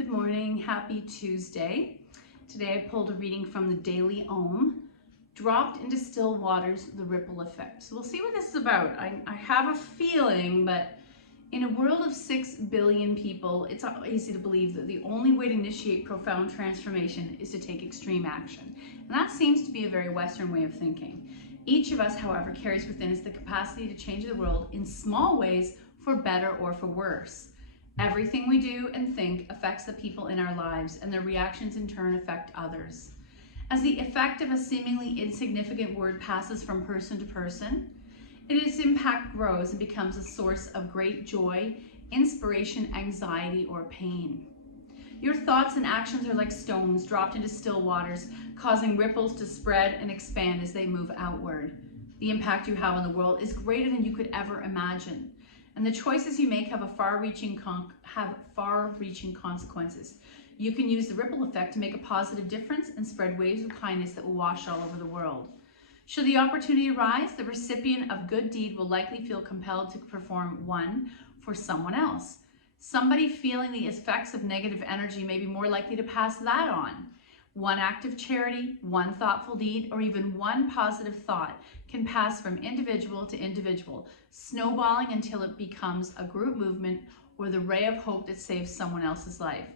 Good morning, happy Tuesday. Today I pulled a reading from the Daily Ohm, dropped into still waters, the ripple effect. So we'll see what this is about. I have a feeling, but in a world of 6 billion people, it's not easy to believe that the only way to initiate profound transformation is to take extreme action. And that seems to be a very Western way of thinking. Each of us, however, carries within us the capacity to change the world in small ways for better or for worse. Everything we do and think affects the people in our lives, and their reactions in turn affect others. As the effect of a seemingly insignificant word passes from person to person, its impact grows and becomes a source of great joy, inspiration, anxiety, or pain. Your thoughts and actions are like stones dropped into still waters, causing ripples to spread and expand as they move outward. The impact you have on the world is greater than you could ever imagine. And the choices you make have far-reaching consequences. You can use the ripple effect to make a positive difference and spread waves of kindness that will wash all over the world. Should the opportunity arise, the recipient of good deed will likely feel compelled to perform one for someone else. Somebody feeling the effects of negative energy may be more likely to pass that on. One act of charity, one thoughtful deed, or even one positive thought can pass from individual to individual, snowballing until it becomes a group movement or the ray of hope that saves someone else's life.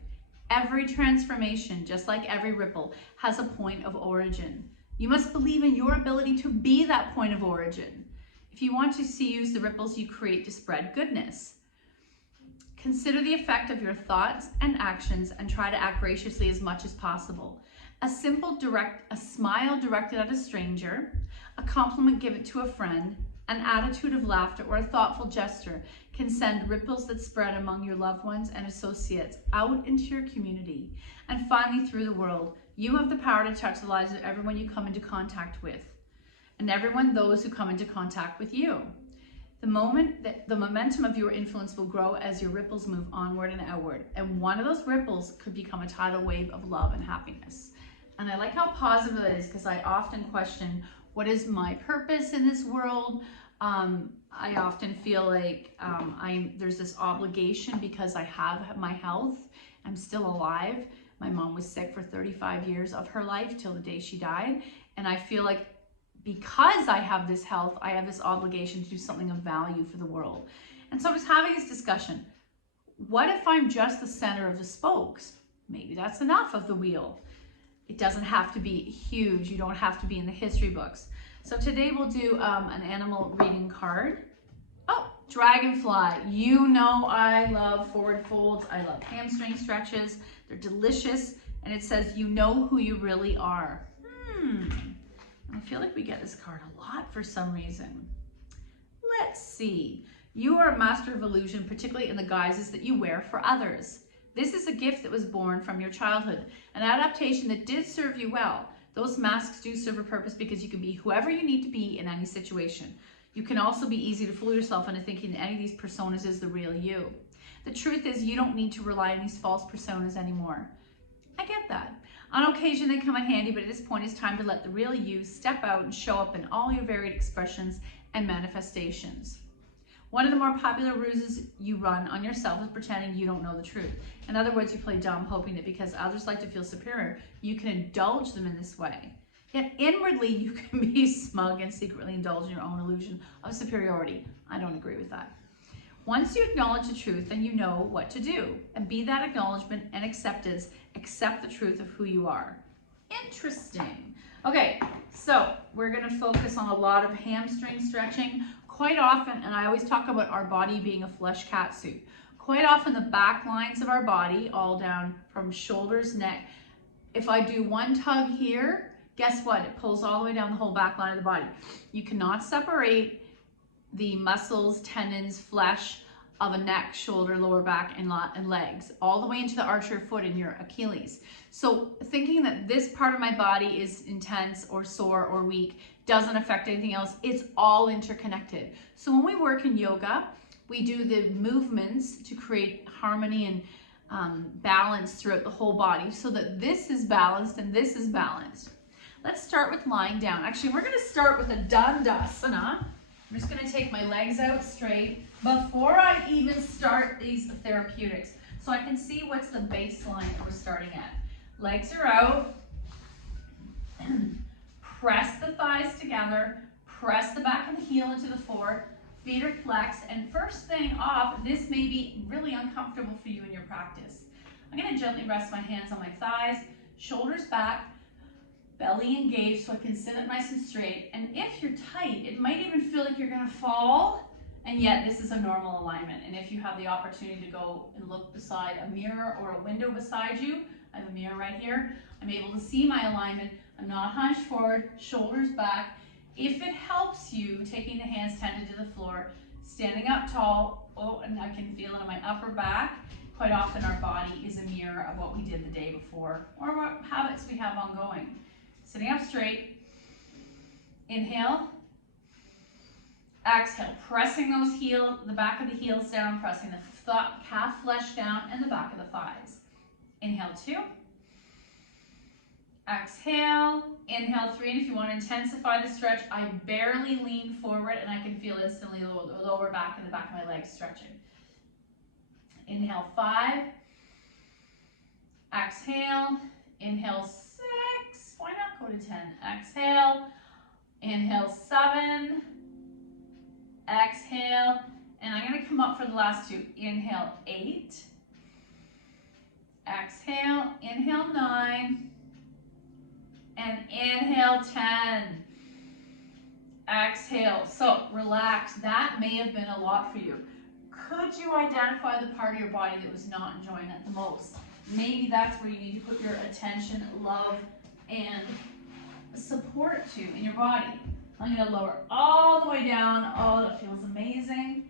Every transformation, just like every ripple, has a point of origin. You must believe in your ability to be that point of origin if you want to use the ripples you create to spread goodness. Consider the effect of your thoughts and actions and try to act graciously as much as possible. A smile directed at a stranger, a compliment given to a friend, an attitude of laughter, or a thoughtful gesture can send ripples that spread among your loved ones and associates out into your community and finally through the world. You have the power to touch the lives of everyone you come into contact with, and those who come into contact with you. The momentum of your influence will grow as your ripples move onward and outward, and one of those ripples could become a tidal wave of love and happiness. And I like how positive it is, because I often question, what is my purpose in this world? I often feel like there's this obligation because I have my health. I'm still alive. My mom was sick for 35 years of her life till the day she died. And I feel like because I have this health, I have this obligation to do something of value for the world. And so I was having this discussion. What if I'm just the center of the spokes? Maybe that's enough of the wheel. It doesn't have to be huge. You don't have to be in the history books. So today we'll do an animal reading card. Oh, dragonfly. You know I love forward folds. I love hamstring stretches. They're delicious. And it says, you know who you really are. I feel like we get this card a lot for some reason. Let's see. You are a master of illusion, particularly in the guises that you wear for others. This is a gift that was born from your childhood, an adaptation that did serve you well. Those masks do serve a purpose because you can be whoever you need to be in any situation. You can also be easy to fool yourself into thinking that any of these personas is the real you. The truth is you don't need to rely on these false personas anymore. I get that. On occasion they come in handy, but at this point it's time to let the real you step out and show up in all your varied expressions and manifestations. One of the more popular ruses you run on yourself is pretending you don't know the truth. In other words, you play dumb, hoping that because others like to feel superior, you can indulge them in this way. Yet inwardly, you can be smug and secretly indulge in your own illusion of superiority. I don't agree with that. Once you acknowledge the truth, then you know what to do. And be that acknowledgement and acceptance, accept the truth of who you are. Interesting. Okay, so we're going to focus on a lot of hamstring stretching. Quite often, and I always talk about our body being a flesh catsuit. Quite often the back lines of our body, all down from shoulders, neck, if I do one tug here, guess what? It pulls all the way down the whole back line of the body. You cannot separate the muscles, tendons, flesh of a neck, shoulder, lower back, and legs, all the way into the arch of your foot and your Achilles. So thinking that this part of my body is intense or sore or weak doesn't affect anything else. It's all interconnected. So when we work in yoga, we do the movements to create harmony and balance throughout the whole body so that this is balanced and this is balanced. Let's start with lying down. Actually, we're going to start with a Dandasana. I'm just going to take my legs out straight before I even start these therapeutics. so I can see what's the baseline that we're starting at. Legs are out. Press the thighs together. Press the back of the heel into the floor. Feet are flexed. And first thing off, this may be really uncomfortable for you in your practice. I'm going to gently rest my hands on my thighs, shoulders back, belly engaged so I can sit up nice and straight. And if you're tight, it might even feel like you're going to fall, and yet this is a normal alignment. And if you have the opportunity to go and look beside a mirror or a window beside you, I have a mirror right here, I'm able to see my alignment. I'm not hunched forward, shoulders back. If it helps you, taking the hands tended to the floor, standing up tall, oh, and I can feel it in my upper back. Quite often our body is a mirror of what we did the day before or what habits we have ongoing. Sitting up straight, inhale, exhale, pressing the back of the heels down, pressing the calf flesh down and the back of the thighs. Inhale 2, exhale, inhale 3, and if you want to intensify the stretch, I barely lean forward and I can feel instantly the lower back and the back of my legs stretching. Inhale 5, exhale, inhale 6, why not go to 10, exhale, inhale 7, exhale, and I'm going to come up for the last 2, inhale 8, exhale, inhale 9, and inhale 10, exhale. So relax, that may have been a lot for you. Could you identify the part of your body that was not enjoying it the most? Maybe that's where you need to put your attention, love, and support to in your body. I'm going to lower all the way down. Oh, that feels amazing.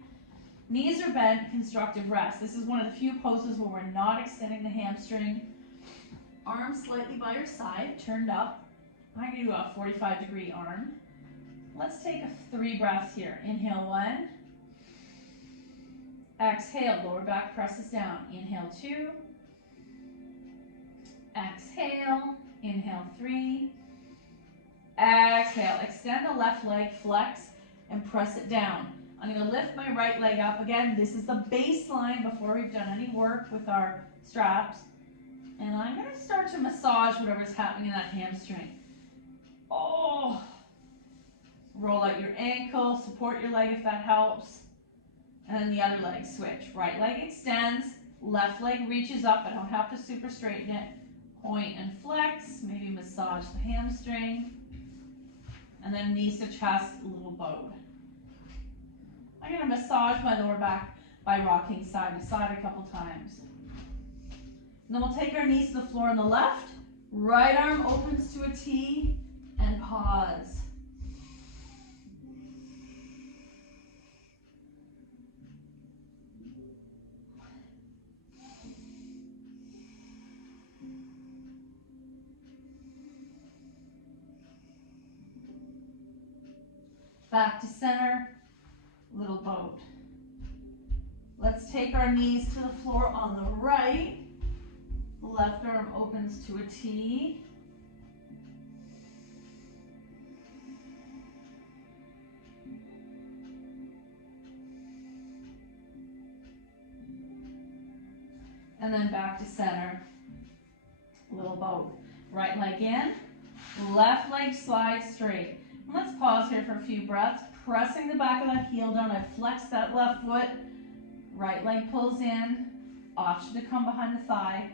Knees are bent, constructive rest. This is one of the few poses where we're not extending the hamstring. Arms slightly by your side, turned up. I'm going to do a 45-degree arm. Let's take 3 breaths here. Inhale 1. Exhale, lower back presses down. Inhale 2. Exhale, inhale 3. Exhale, extend the left leg, flex, and press it down. I'm going to lift my right leg up. Again, this is the baseline before we've done any work with our straps. And I'm going to start to massage whatever's happening in that hamstring. Oh! Roll out your ankle, support your leg if that helps. And then the other leg switch. Right leg extends, left leg reaches up. I don't have to super straighten it. Point and flex, maybe massage the hamstring. And then knees to chest, a little bowed. I'm going to massage my lower back by rocking side to side a couple times. And then we'll take our knees to the floor on the left. Right arm opens to a T and pause. Back to center, little boat. Let's take our knees to the floor on the right. The left arm opens to a T. And then back to center, little boat. Right leg in, left leg slides straight. And let's pause here for a few breaths. Pressing the back of that heel down, I flex that left foot. Right leg pulls in, option to come behind the thigh.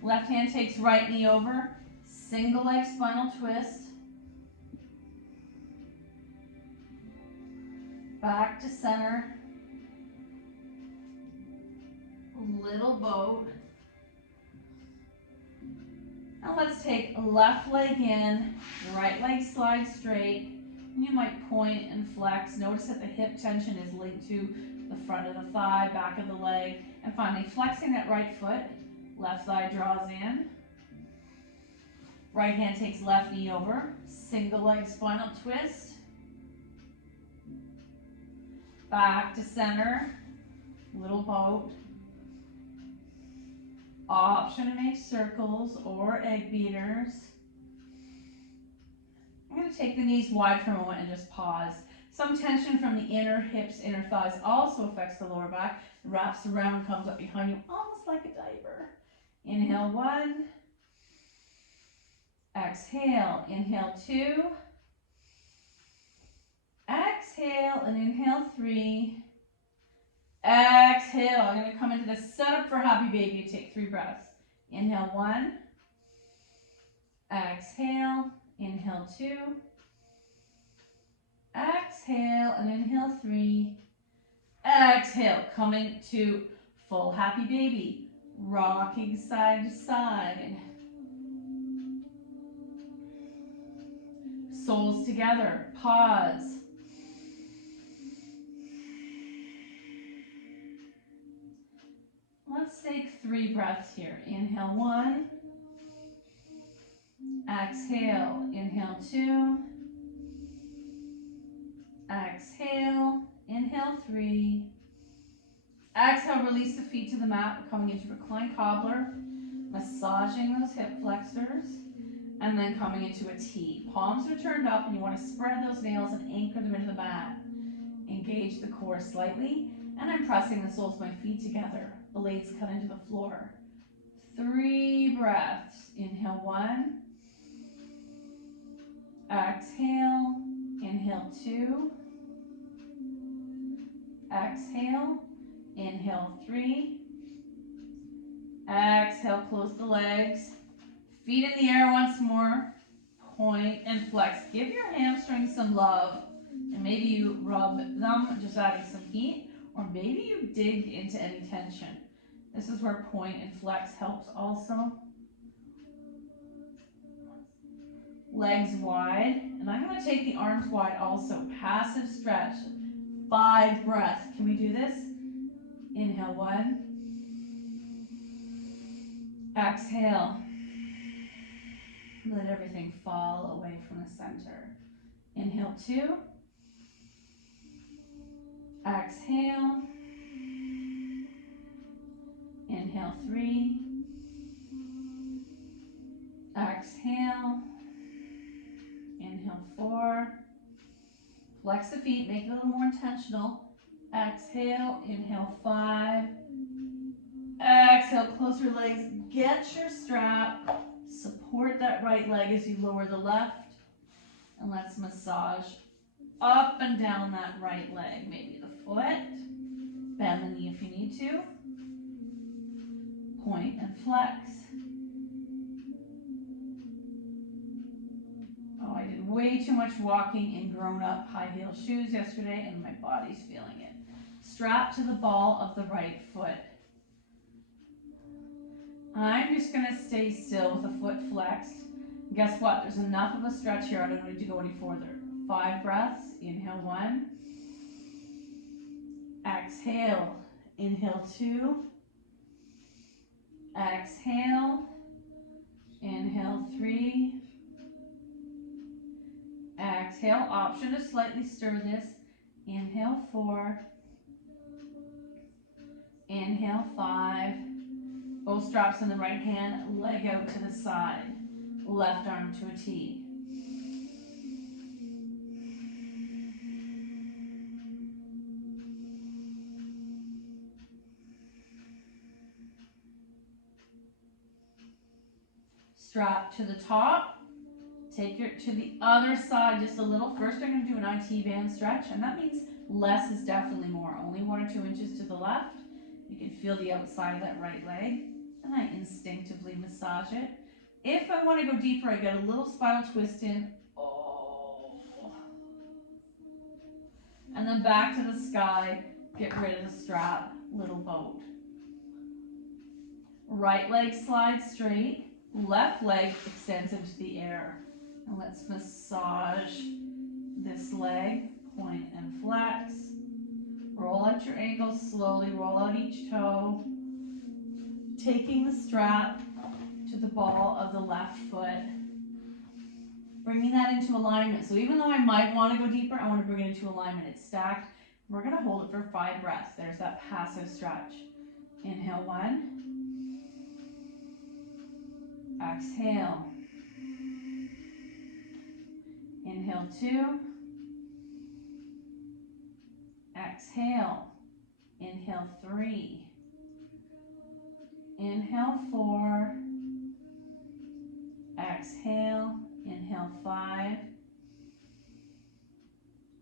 Left hand takes right knee over, single leg spinal twist. Back to center, little boat. Now let's take left leg in, right leg slides straight. And you might point and flex. Notice that the hip tension is linked to the front of the thigh, back of the leg. And finally, flexing that right foot, left thigh draws in. Right hand takes left knee over, single leg spinal twist. Back to center, little boat. Option to make circles or egg beaters. I'm going to take the knees wide for a moment and just pause. Some tension from the inner hips, inner thighs also affects the lower back. It wraps around, comes up behind you, almost like a diaper. Inhale 1. Exhale. Inhale 2. Exhale and inhale 3. Exhale. I'm going to come into the setup for happy baby and take 3 breaths. Inhale 1. Exhale. Inhale 2. Exhale and inhale 3. Exhale. Coming to full happy baby. Rocking side to side. Soles together. Pause. Let's take 3 breaths here. Inhale 1. Exhale. Inhale 2. Exhale. Inhale 3. Exhale, release the feet to the mat. We're coming into reclined cobbler, massaging those hip flexors, and then coming into a T. Palms are turned up, and you want to spread those nails and anchor them into the mat. Engage the core slightly, and I'm pressing the soles of my feet together. Blades cut into the floor. 3 breaths. Inhale 1. Exhale. Inhale 2. Exhale. Inhale 3. Exhale, close the legs. Feet in the air once more. Point and flex. Give your hamstrings some love. And maybe you rub them, just adding some heat. Or maybe you dig into any tension. This is where point and flex helps also. Legs wide. And I'm going to take the arms wide also. Passive stretch. 5 breaths. Can we do this? Inhale 1. Exhale. Let everything fall away from the center. Inhale 2. Exhale. Inhale 3. Exhale. Inhale 4. Flex the feet, make it a little more intentional. Exhale, inhale 5. Exhale, close your legs, get your strap. Support that right leg as you lower the left. And let's massage up and down that right leg. Maybe the foot. Bend the knee if you need to. Point and flex. Oh, I did way too much walking in grown-up high heel shoes yesterday and my body's feeling it. Strap to the ball of the right foot. I'm just going to stay still with the foot flexed. Guess what? There's enough of a stretch here. I don't need to go any further. 5 breaths. Inhale 1. Exhale. Inhale 2. Exhale. Inhale 3. Exhale. Option to slightly stir this. Inhale 4. Inhale 5. Both straps in the right hand, leg out to the side. Left arm to a T. Strap to the top. Take it to the other side just a little. First, I'm going to do an IT band stretch, and that means less is definitely more. Only 1 or 2 inches to the left. You can feel the outside of that right leg, and I instinctively massage it. If I want to go deeper, I get a little spinal twist in. Oh. And then back to the sky. Get rid of the strap. Little boat. Right leg slides straight. Left leg extends into the air. And let's massage this leg. Point and flex. Roll out your ankles slowly. Roll out each toe. Taking the strap to the ball of the left foot. Bringing that into alignment. So even though I might want to go deeper, I want to bring it into alignment. It's stacked. We're going to hold it for 5 breaths. There's that passive stretch. Inhale 1. Exhale. Inhale 2. Exhale. Inhale 3. Inhale 4. Exhale. Inhale 5.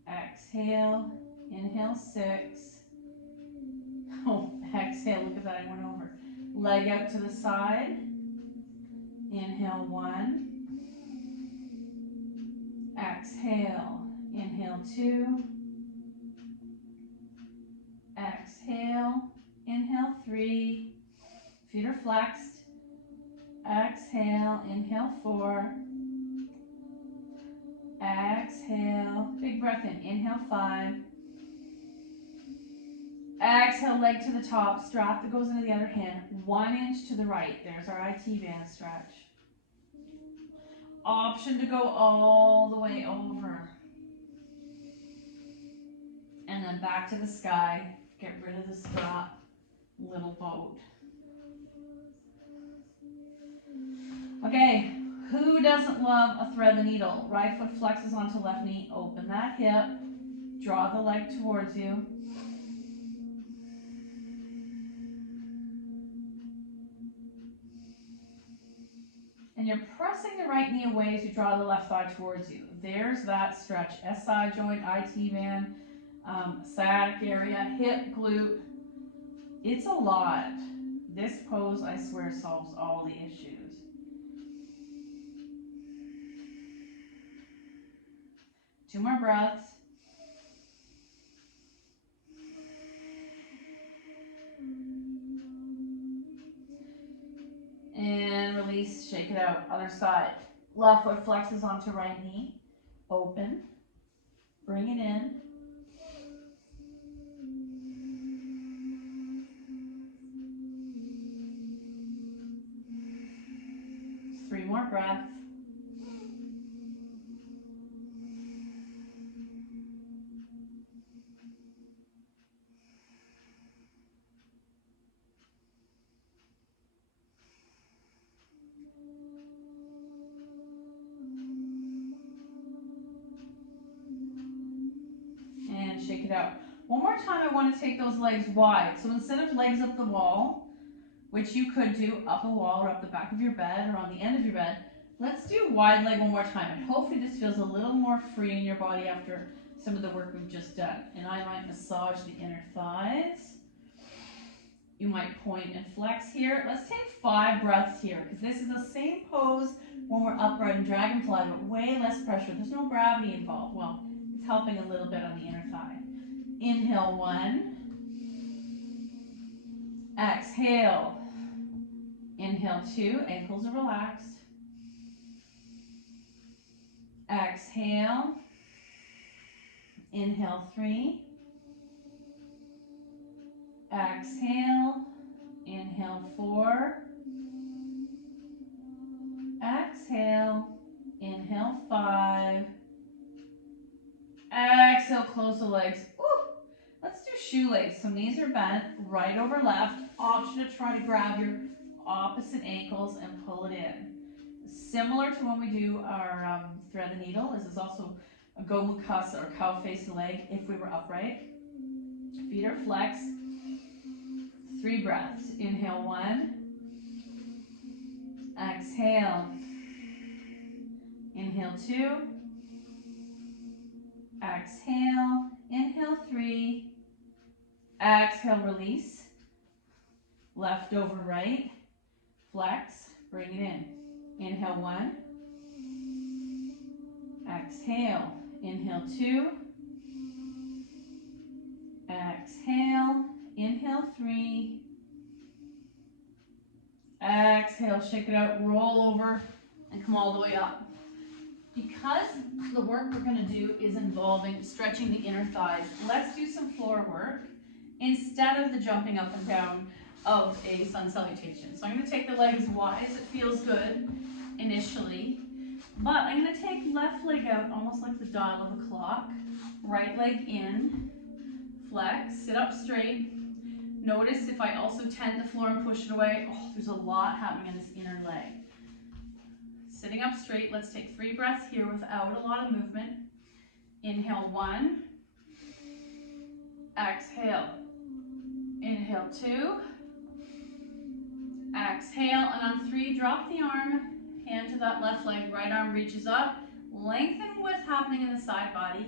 Exhale. Inhale 6. Oh, exhale. Look at that. I went over. Leg out to the side. Inhale 1. Exhale. Inhale 2. Exhale. Inhale 3. Feet are flexed. Exhale. Inhale 4. Exhale. Big breath in. Inhale 5. Exhale, leg to the top. Strap that goes into the other hand. 1 inch to the right. There's our IT band stretch. Option to go all the way over. And then back to the sky. Get rid of the strap. Little boat. Okay, who doesn't love a thread the needle? Right foot flexes onto left knee. Open that hip. Draw the leg towards you. And you're pressing the right knee away as you draw the left thigh towards you. There's that stretch. SI joint, IT band, sciatic area, hip, glute. It's a lot. This pose, I swear, solves all the issues. Two more breaths. And release, shake it out. Other side. Left foot flexes onto right knee. Open. Bring it in. Three more breaths. And shake it out. One more time, I want to take those legs wide. So instead of legs up the wall, which you could do up a wall or up the back of your bed or on the end of your bed, let's do wide leg one more time. And hopefully this feels a little more free in your body after some of the work we've just done. And I might massage the inner thighs. You might point and flex here. Let's take 5 breaths here, because this is the same pose when we're upright in dragonfly, but way less pressure. There's no gravity involved. Well, it's helping a little bit on the inner thigh. Inhale 1. Exhale. Inhale 2. Ankles are relaxed. Exhale. Inhale 3. Exhale. Inhale 4. Exhale. Inhale 5. Exhale, close the legs. Woo. Let's do shoelace. So knees are bent, right over left. Option to try to grab your opposite ankles and pull it in. Similar to when we do our thread the needle, this is also a gomukhasa or cow face leg if we were upright. Feet are flexed. 3 breaths. Inhale 1. Exhale. Inhale 2. Exhale. Inhale 3. Exhale, release. Left over right. Flex. Bring it in. Inhale 1. Exhale. Inhale 2. Exhale. Inhale 3. Exhale, shake it out, roll over, and come all the way up. Because the work we're going to do is involving stretching the inner thighs, let's do some floor work instead of the jumping up and down of a sun salutation. So I'm going to take the leg as wide as it feels good initially, but I'm going to take left leg out almost like the dial of a clock, right leg in, flex, sit up straight. Notice if I also tend the floor and push it away, there's a lot happening in this inner leg. Sitting up straight, let's take 3 breaths here without a lot of movement. Inhale 1. exhale. Inhale, 2. Exhale, and on 3, drop the arm, hand to that left leg, right arm reaches up. Lengthen what's happening in the side body.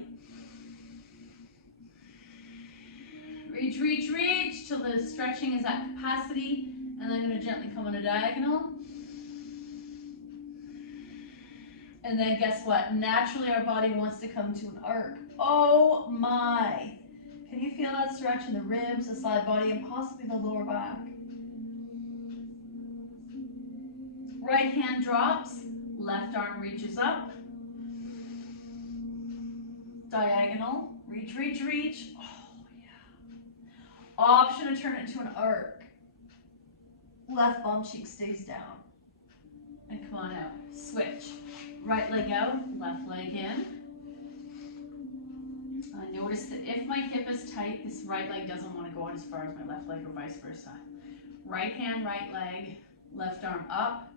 Reach, reach, reach till the stretching is at capacity, and then I'm going to gently come on a diagonal. And then guess what? Naturally our body wants to come to an arc. Oh my! Can you feel that stretch in the ribs, the side body, and possibly the lower back? Right hand drops, left arm reaches up. Diagonal, reach, reach, reach. Oh yeah. Option to turn it to an arc. Left bum cheek stays down. And come on out. Switch. Right leg out, left leg in. Notice that if my hip is tight, this right leg doesn't want to go out as far as my left leg or vice versa. Right hand, right leg, left arm up.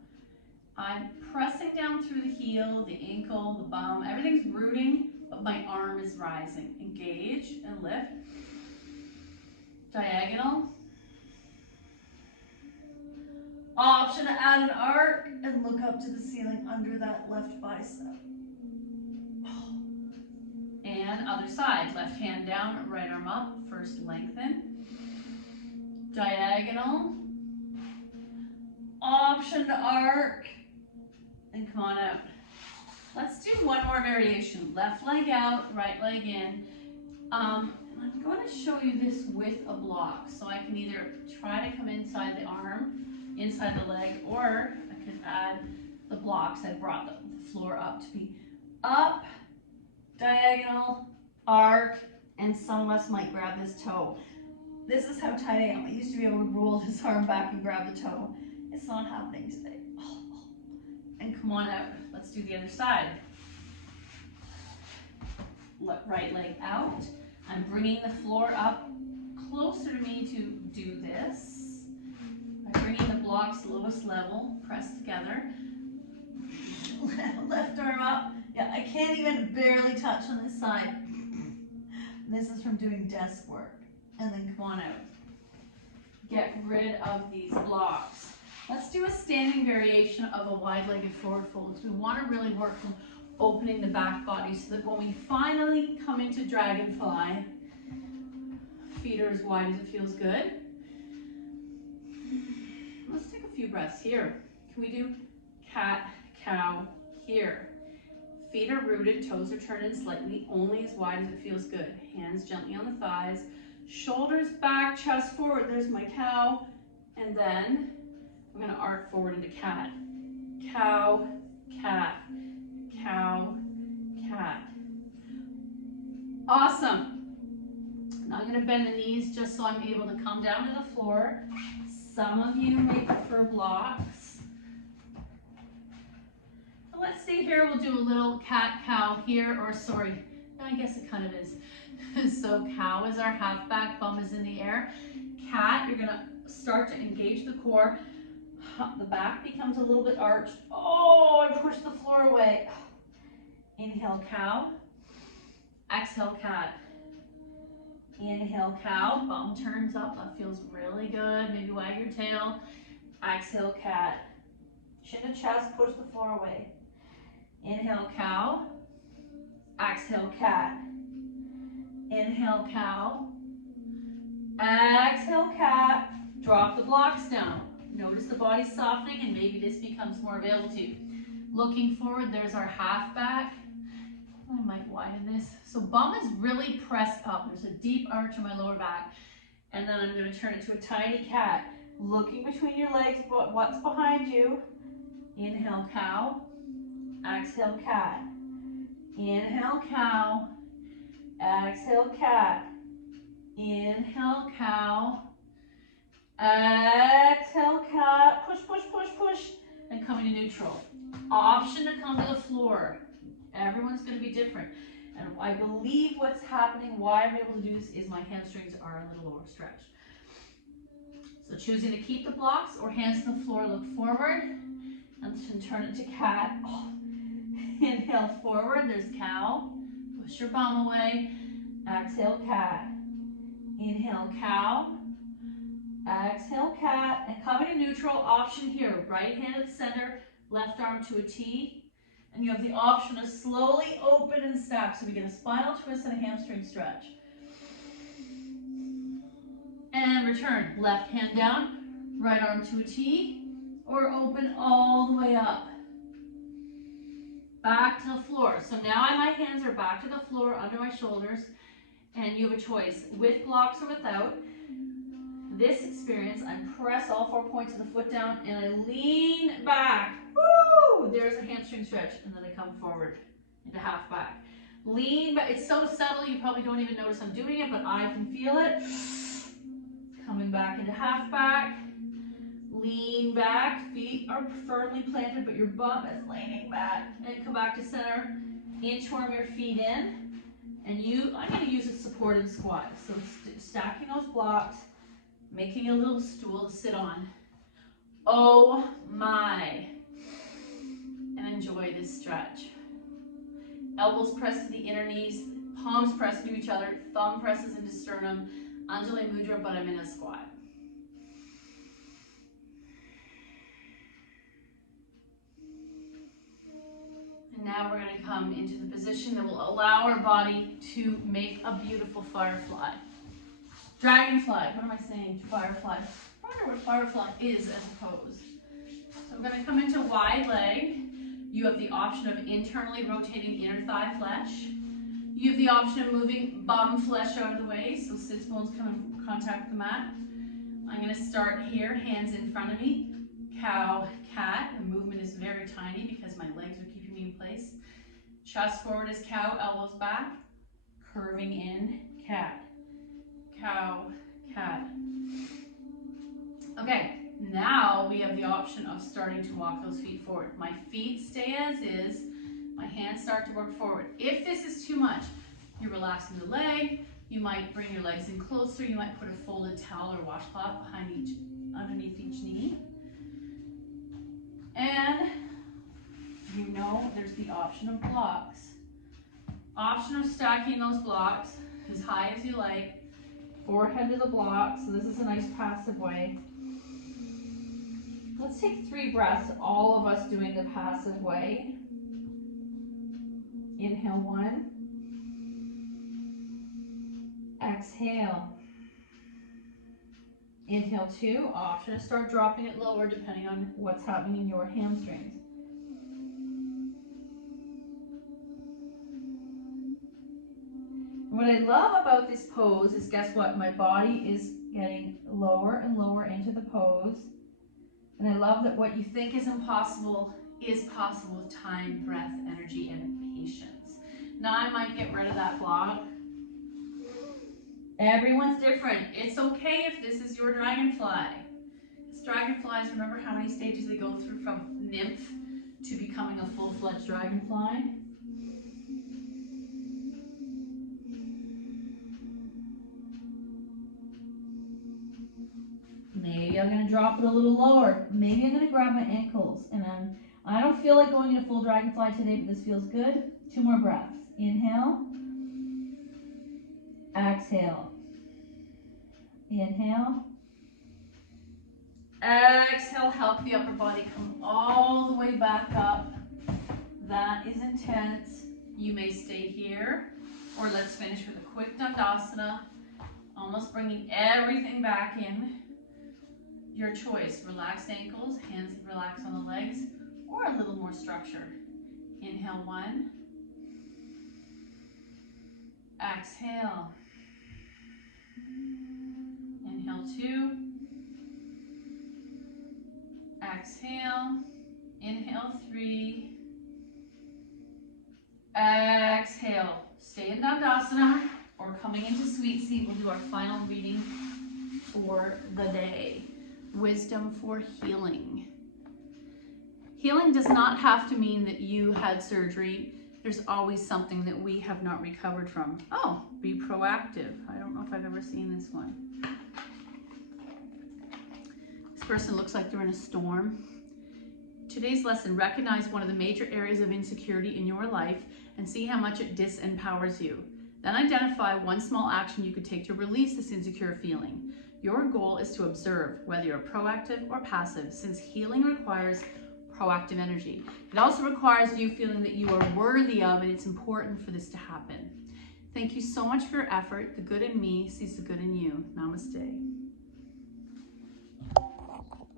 I'm pressing down through the heel, the ankle, the bum. Everything's rooting, but my arm is rising. Engage and lift. Diagonal. Option to add an arc and look up to the ceiling under that left bicep. And other side, left hand down, right arm up. First lengthen. Diagonal. Option to arc. And come on out. Let's do one more variation. Left leg out, right leg in. I'm going to show you this with a block. So I can either try to come inside the arm, inside the leg, or I could add the blocks. I brought the floor up to be up, diagonal, arc, and some of us might grab this toe. This is how tight I am. I used to be able to roll this arm back and grab the toe. It's not happening today. And come on out. Let's do the other side. Right leg out. I'm bringing the floor up closer to me to do this. I'm bringing the blocks lowest level, press together. Left arm up. Yeah, I can't even barely touch on this side. This is from doing desk work. And then come on out. Get rid of these blocks. Let's do a standing variation of a wide-legged forward fold. We want to really work from opening the back body so that when we finally come into dragonfly, feet are as wide as it feels good. Let's take a few breaths here. Can we do cat, cow here? Feet are rooted, toes are turned in slightly, only as wide as it feels good. Hands gently on the thighs, shoulders back, chest forward. There's my cow. And then I'm going to arc forward into cat. Cow, cat, cow, cat. Awesome. Now I'm going to bend the knees just so I'm able to come down to the floor. Some of you may prefer blocks. So let's see here, we'll do a little cat, cow here, or sorry, I guess it kind of is. So cow is our half back, bum is in the air. Cat, you're going to start to engage the core. The back becomes a little bit arched. Oh, I pushed the floor away. Inhale, cow. Exhale, cat. Inhale, cow. Bum turns up. That feels really good. Maybe wag your tail. Exhale, cat. Chin to chest. Push the floor away. Inhale, cow. Exhale, cat. Inhale, cow. Exhale, cat. Drop the blocks down. Notice the body softening, and maybe this becomes more available to you. Looking forward, there's our half back. I might widen this. So bum is really pressed up. There's a deep arch in my lower back. And then I'm going to turn it to a tiny cat. Looking between your legs, what's behind you. Inhale, cow. Exhale, cat. Inhale, cow. Exhale, cat. Inhale, cow. Exhale, cat. Push, push, push, push. And coming to neutral. Option to come to the floor. Everyone's going to be different. And I believe what's happening, why I'm able to do this, is my hamstrings are a little overstretched. So choosing to keep the blocks or hands to the floor, look forward. And turn it to cat. Oh. Inhale forward, there's cow. Push your bum away. Exhale, cat. Inhale, cow. Exhale, cat. And coming to neutral, option here. Right hand at the center, left arm to a T. And you have the option to slowly open and stack. So we get a spinal twist and a hamstring stretch. And return. Left hand down, right arm to a T, or open all the way up. Back to the floor. So now my hands are back to the floor under my shoulders, and you have a choice, with blocks or without. This experience, I press all 4 points of the foot down and I lean back. Woo! There's a hamstring stretch, and then I come forward into half back. Lean back. It's so subtle you probably don't even notice I'm doing it, but I can feel it. Coming back into half back. Lean back, feet are firmly planted, but your bum is leaning back. And come back to center, inchworm your feet in. And I'm going to use a supported squat. So stacking those blocks, making a little stool to sit on. Oh my. And enjoy this stretch. Elbows press to the inner knees, palms press into each other, thumb presses into sternum, Anjali Mudra, but I'm in a squat. And now we're going to come into the position that will allow our body to make a beautiful firefly. Dragonfly, what am I saying? Firefly. I wonder what firefly is as a pose. So we're going to come into wide leg. You have the option of internally rotating inner thigh flesh. You have the option of moving bum flesh out of the way, so sits bones come in contact with the mat. I'm going to start here, hands in front of me. Cow, cat. The movement is very tiny because my legs are keeping me in place. Chest forward as cow, elbows back. Curving in, cat. Cow, cat. Okay, now we have the option of starting to walk those feet forward. My feet stay as is. My hands start to work forward. If this is too much, you're relaxing the leg. You might bring your legs in closer. You might put a folded towel or washcloth underneath each knee. And you know there's the option of blocks. Option of stacking those blocks as high as you like. Forehead to the block, so this is a nice passive way. Let's take 3 breaths, all of us doing the passive way. Inhale 1. Exhale. Inhale 2. Option to start dropping it lower depending on what's happening in your hamstrings. What I love about this pose is, guess what? My body is getting lower and lower into the pose. And I love that what you think is impossible is possible with time, breath, energy, and patience. Now I might get rid of that block. Everyone's different. It's okay if this is your dragonfly. Because dragonflies, remember how many stages they go through from nymph to becoming a full-fledged dragonfly? Maybe I'm going to drop it a little lower. Maybe I'm going to grab my ankles. And I don't feel like going into full dragonfly today, but this feels good. 2 more breaths. Inhale. Exhale. Inhale. Exhale. Help the upper body come all the way back up. That is intense. You may stay here, or let's finish with a quick Dandasana. Almost bringing everything back in. Your choice, relaxed ankles, hands relax on the legs, or a little more structure. Inhale 1. Exhale. Inhale 2. Exhale. Inhale 3. Exhale. Stay in Dandasana, or coming into sweet seat, we'll do our final reading for the day. Wisdom for healing. Healing does not have to mean that you had surgery. There's always something that we have not recovered from. Oh, be proactive. I don't know if I've ever seen this one. This person looks like they're in a storm. Today's lesson, recognize one of the major areas of insecurity in your life and see how much it disempowers you. Then identify one small action you could take to release this insecure feeling. Your goal is to observe whether you're proactive or passive, since healing requires proactive energy. It also requires you feeling that you are worthy of, and it's important for this to happen. Thank you so much for your effort. The good in me sees the good in you. Namaste.